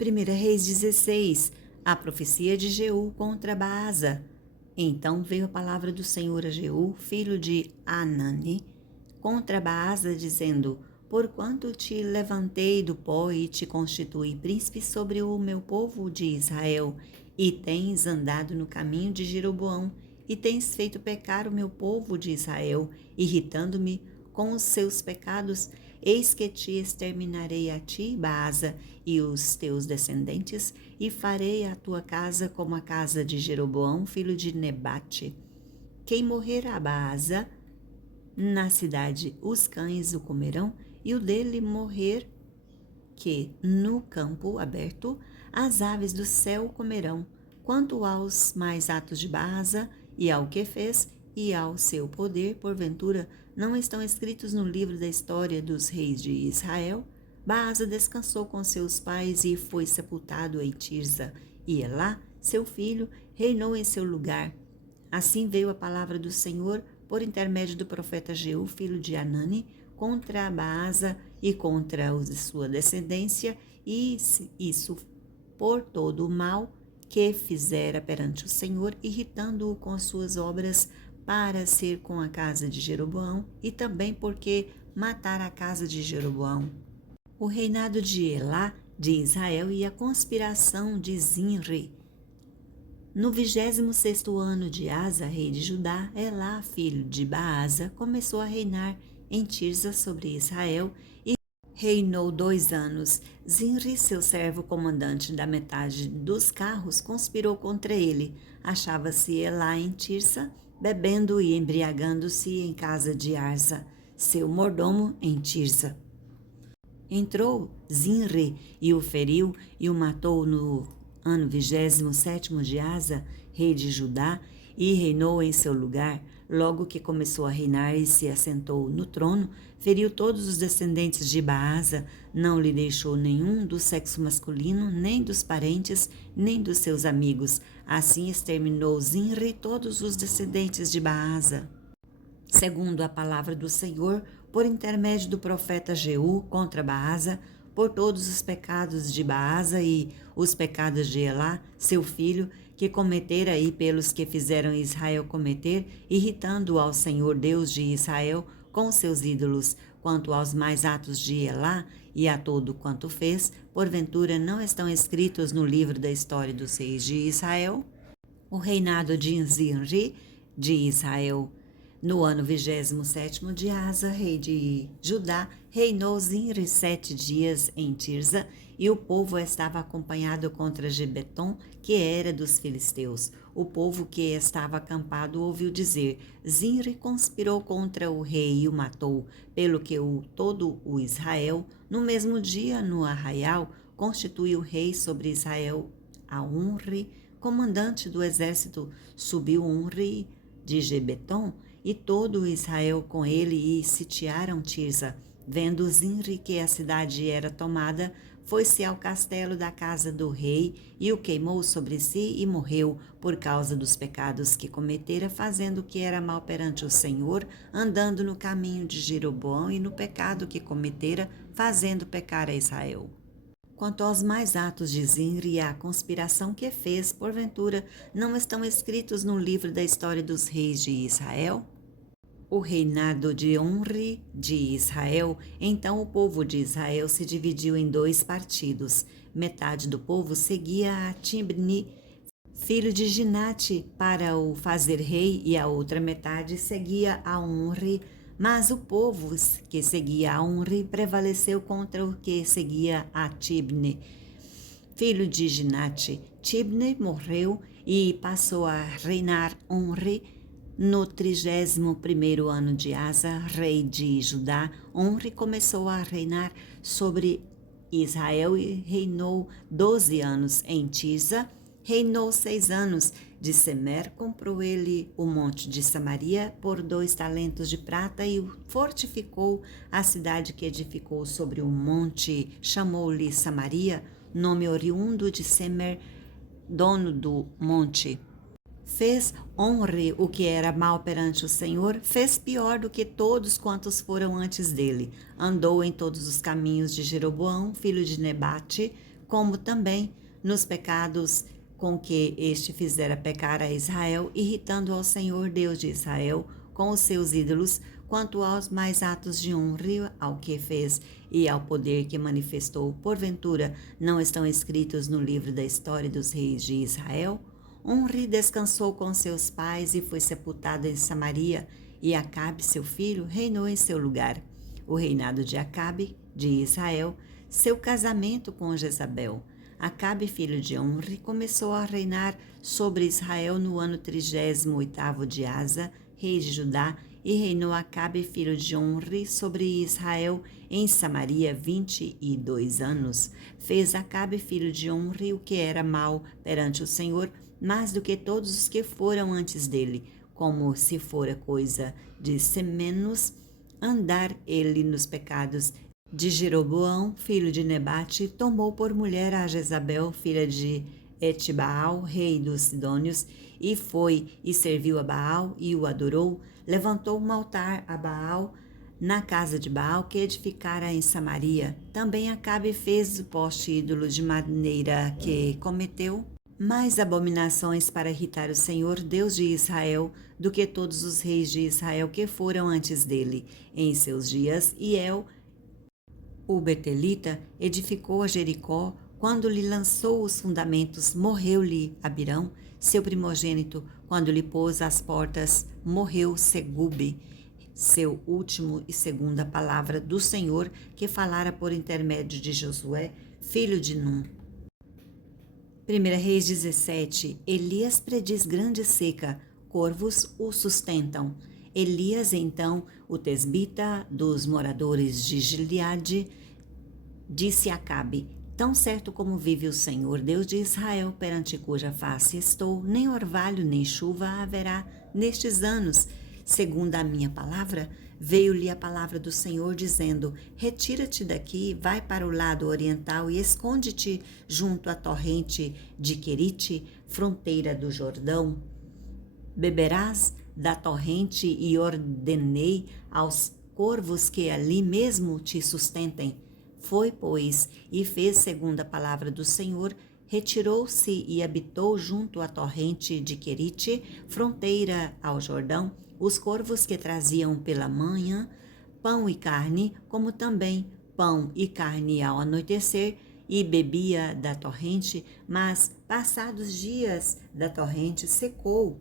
1 Reis 16, a profecia de Jeú contra Baasa. Então veio a palavra do Senhor a Jeú, filho de Anani, contra Baasa, dizendo: Porquanto te levantei do pó e te constituí príncipe sobre o meu povo de Israel, e tens andado no caminho de Jeroboão, e tens feito pecar o meu povo de Israel, irritando-me com os seus pecados, eis que te exterminarei a ti, Baasa, e os teus descendentes, e farei a tua casa como a casa de Jeroboão, filho de Nebate. Quem morrer a Baasa na cidade, os cães o comerão, e o dele morrer, que no campo aberto as aves do céu comerão. Quanto aos mais atos de Baasa, e ao que fez, e ao seu poder, porventura, não estão escritos no livro da história dos reis de Israel? Baasa descansou com seus pais e foi sepultado em Tirza, e Elá, seu filho, reinou em seu lugar. Assim veio a palavra do Senhor por intermédio do profeta Jeú, filho de Anani, contra Baasa e contra os de sua descendência, e isso por todo o mal que fizera perante o Senhor, irritando-o com as suas obras, para ser com a casa de Jeroboão, e também porque matara a casa de Jeroboão. O reinado de Elá de Israel e a conspiração de Zinri. No 26º ano de Asa, rei de Judá, Elá, filho de Baasa, começou a reinar em Tirza sobre Israel e reinou 2 anos. Zinri, seu servo comandante da metade dos carros, conspirou contra ele. Achava-se Elá em Tirza, bebendo e embriagando-se em casa de Arsa, seu mordomo em Tirza. Entrou Zinri e o feriu e o matou no ano 27º de Asa, rei de Judá, e reinou em seu lugar. Logo que começou a reinar e se assentou no trono, feriu todos os descendentes de Baasa, não lhe deixou nenhum do sexo masculino, nem dos parentes, nem dos seus amigos. Assim exterminou Zinri todos os descendentes de Baasa. Segundo a palavra do Senhor, por intermédio do profeta Jeú contra Baasa, por todos os pecados de Baasa e os pecados de Elá, seu filho, que cometera e pelos que fizeram Israel cometer, irritando ao Senhor Deus de Israel com seus ídolos. Quanto aos mais atos de Elá e a todo quanto fez, porventura não estão escritos no livro da história dos reis de Israel? O reinado de Zinri de Israel. No ano 27º de Asa, rei de Judá, reinou Zinri 7 dias em Tirza, e o povo estava acompanhado contra Gibeton, que era dos filisteus. O povo que estava acampado ouviu dizer: Zinri conspirou contra o rei e o matou, pelo que todo o Israel, no mesmo dia, no arraial, constituiu rei sobre Israel a Unri, comandante do exército. Subiu Unri de Gibeton, e todo Israel com ele, e sitiaram Tirza. Vendo Zinri que a cidade era tomada, foi-se ao castelo da casa do rei e o queimou sobre si e morreu, por causa dos pecados que cometera, fazendo o que era mal perante o Senhor, andando no caminho de Jeroboão e no pecado que cometera, fazendo pecar a Israel. Quanto aos mais atos de Zinri e à conspiração que fez, porventura, não estão escritos no livro da história dos reis de Israel? O reinado de Onri de Israel. Então o povo de Israel se dividiu em 2 partidos. Metade do povo seguia a Tibni, filho de Ginate, para o fazer rei, e a outra metade seguia a Onri. Mas o povo que seguia a Onri prevaleceu contra o que seguia a Tibni, filho de Ginate. Tibni morreu e passou a reinar Onri. No 31º ano de Asa, rei de Judá, Onri começou a reinar sobre Israel e reinou 12 anos em Tirza. Reinou 6 anos. De Semer comprou ele o monte de Samaria por 2 talentos de prata e fortificou a cidade que edificou sobre o monte. Chamou-lhe Samaria, nome oriundo de Semer, dono do monte. Fez Onri o que era mal perante o Senhor, fez pior do que todos quantos foram antes dele. Andou em todos os caminhos de Jeroboão, filho de Nebate, como também nos pecados com que este fizera pecar a Israel, irritando ao Senhor Deus de Israel com os seus ídolos, quanto aos mais atos de honra ao que fez e ao poder que manifestou. Porventura, não estão escritos no livro da história dos reis de Israel? Omri descansou com seus pais e foi sepultado em Samaria, e Acabe, seu filho, reinou em seu lugar. O reinado de Acabe, de Israel, seu casamento com Jezabel. Acabe, filho de Omri, começou a reinar sobre Israel no ano 38º de Asa, rei de Judá, e reinou Acabe, filho de Omri, sobre Israel em Samaria 22 anos. Fez Acabe, filho de Omri, o que era mal perante o Senhor, mais do que todos os que foram antes dele, como se fora coisa de semenos andar ele nos pecados de Jeroboão, filho de Nebate, tomou por mulher a Jezabel, filha de Etbaal, rei dos Sidônios, e foi e serviu a Baal e o adorou, levantou um altar a Baal na casa de Baal que edificara em Samaria. Também Acabe fez o poste ídolo de maneira que cometeu mais abominações para irritar o Senhor, Deus de Israel, do que todos os reis de Israel que foram antes dele. Em seus dias, Hiel, o Betelita, edificou a Jericó. Quando lhe lançou os fundamentos, morreu-lhe Abirão, seu primogênito. Quando lhe pôs as portas, morreu Segube, seu último e segunda palavra do Senhor, que falara por intermédio de Josué, filho de Num. 1 Reis 17. Elias prediz grande seca, corvos o sustentam. Elias, então, o tesbita dos moradores de Gileade, disse a Acabe: tão certo como vive o Senhor, Deus de Israel, perante cuja face estou, nem orvalho nem chuva haverá nestes anos. Segundo a minha palavra, veio-lhe a palavra do Senhor, dizendo: retira-te daqui, vai para o lado oriental e esconde-te junto à torrente de Querite, fronteira do Jordão. Beberás da torrente e ordenei aos corvos que ali mesmo te sustentem. Foi, pois, e fez segundo a palavra do Senhor, retirou-se e habitou junto à torrente de Querite, fronteira ao Jordão, os corvos que traziam pela manhã pão e carne, como também pão e carne ao anoitecer, e bebia da torrente, mas passados dias da torrente secou,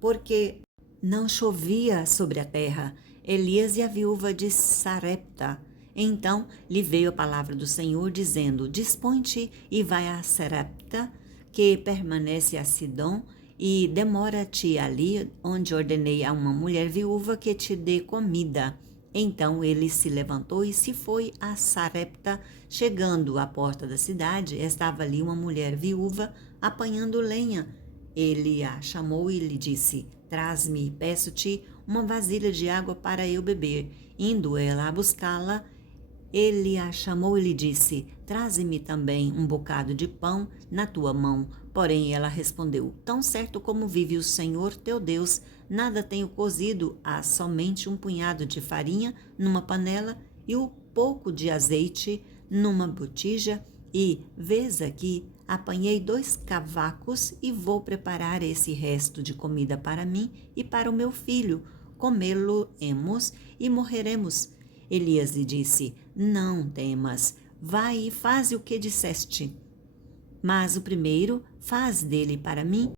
porque não chovia sobre a terra. Elias e a viúva de Sarepta. Então lhe veio a palavra do Senhor, dizendo: dispõe-te e vai a Sarepta, que permanece a Sidom, e demora-te ali, onde ordenei a uma mulher viúva que te dê comida. Então ele se levantou e se foi a Sarepta. Chegando à porta da cidade, estava ali uma mulher viúva apanhando lenha. Ele a chamou e lhe disse: traz-me, peço-te, uma vasilha de água para eu beber. Indo ela a buscá-la, ele a chamou e lhe disse: traze-me também um bocado de pão na tua mão. Porém ela respondeu: tão certo como vive o Senhor teu Deus, nada tenho cozido, há somente um punhado de farinha numa panela e o pouco de azeite numa botija, e, vês aqui, apanhei 2 cavacos e vou preparar esse resto de comida para mim e para o meu filho. Comê-lo-emos e morreremos. Elias lhe disse: não temas, vai e faze o que disseste. Mas o primeiro, faz dele para mim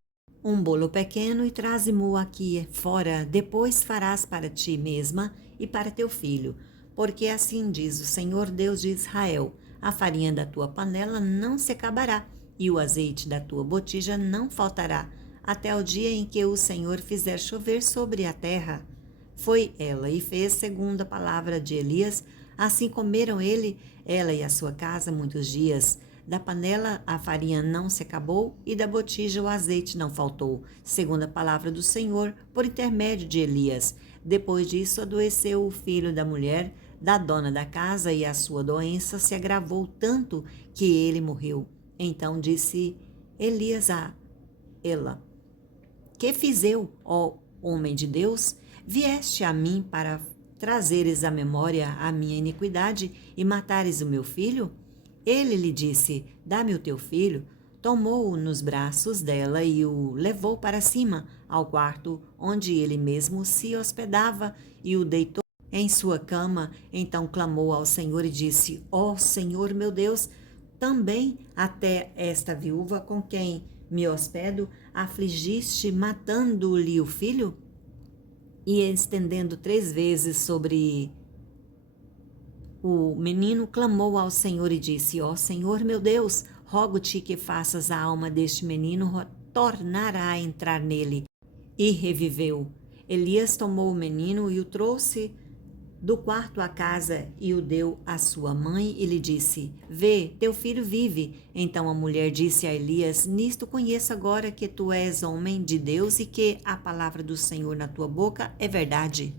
um bolo pequeno e traze-mo aqui fora, depois farás para ti mesma e para teu filho. Porque assim diz o Senhor Deus de Israel: a farinha da tua panela não se acabará, e o azeite da tua botija não faltará, até o dia em que o Senhor fizer chover sobre a terra. Foi ela e fez segundo a palavra de Elias. Assim comeram ela e a sua casa muitos dias. Da panela a farinha não se acabou, e da botija o azeite não faltou, segundo a palavra do Senhor, por intermédio de Elias. Depois disso adoeceu o filho da mulher, da dona da casa, e a sua doença se agravou tanto que ele morreu. Então disse Elias a ela: que fiz eu, ó homem de Deus? Vieste a mim para trazeres à memória a minha iniquidade e matares o meu filho? Ele lhe disse: Dá-me o teu filho. Tomou-o nos braços dela e o levou para cima, ao quarto onde ele mesmo se hospedava, e o deitou em sua cama. Então clamou ao Senhor e disse: Ó Senhor meu Deus, também até esta viúva com quem me hospedo afligiste, matando-lhe o filho? E estendendo 3 vezes sobre o menino, clamou ao Senhor e disse: Ó Senhor meu Deus, rogo-te que faças a alma deste menino tornar a entrar nele. E reviveu. Elias tomou o menino e o trouxe do quarto à casa e o deu à sua mãe e lhe disse: Vê, teu filho vive. Então a mulher disse a Elias: Nisto conheço agora que tu és homem de Deus e que a palavra do Senhor na tua boca é verdade.